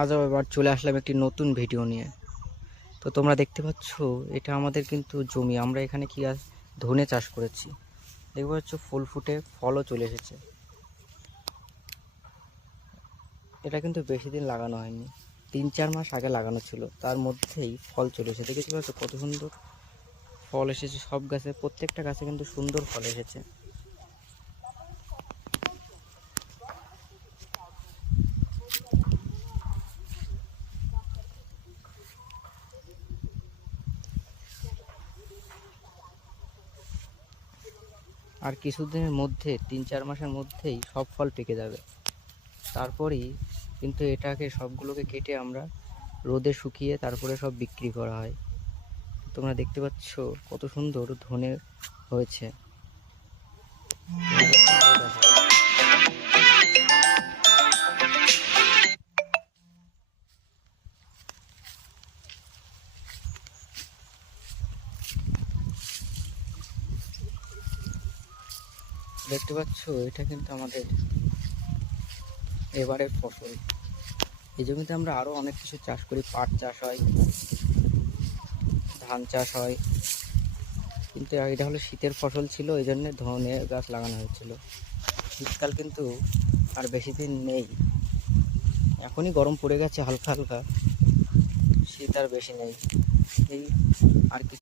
আজও এবার চলে আসলাম একটি নতুন ভিডিও নিয়ে। তো তোমরা দেখতে পাচ্ছ এটা আমাদের কিন্তু জমি। আমরা এখানে কি ধনে চাষ করেছি। দেখতে পাচ্ছ ফুল ফুটে ফলও চলে এসেছে। এটা কিন্তু বেশি দিন লাগানো হয়নি, 3-4 মাস আগে লাগানো ছিল, তার মধ্যেই ফল চলে এসেছে। দেখতে পাচ্ছ কত সুন্দর ফল এসেছে। সব গাছে, প্রত্যেকটা গাছে কিন্তু সুন্দর ফল এসেছে। আর কিছুদিনের মধ্যে 3-4 মাসের মধ্যেই সব ফল পেকে যাবে। তারপরেই কিন্তু এটাকে সবগুলোকে কেটে আমরা রোদে শুকিয়ে তারপরে সব বিক্রি করা হয়। তোমরা দেখতে পাচ্ছ কত সুন্দর ধনে হয়েছে। দেখতে পাচ্ছ এটা কিন্তু আমাদের এবারের ফসল। এই জমিতে আমরা আরো অনেক কিছু চাষ করি, পাট চাষ হয়, ধান চাষ হয়, কিন্তু এটা হলো শীতের ফসল ছিল, এই জন্য ধনে গাছ লাগানো হয়েছিল। শীতকাল কিন্তু আর বেশি দিন নেই, এখনই গরম পড়ে গেছে হালকা হালকা, শীত আর বেশি নেই। এই আর কি।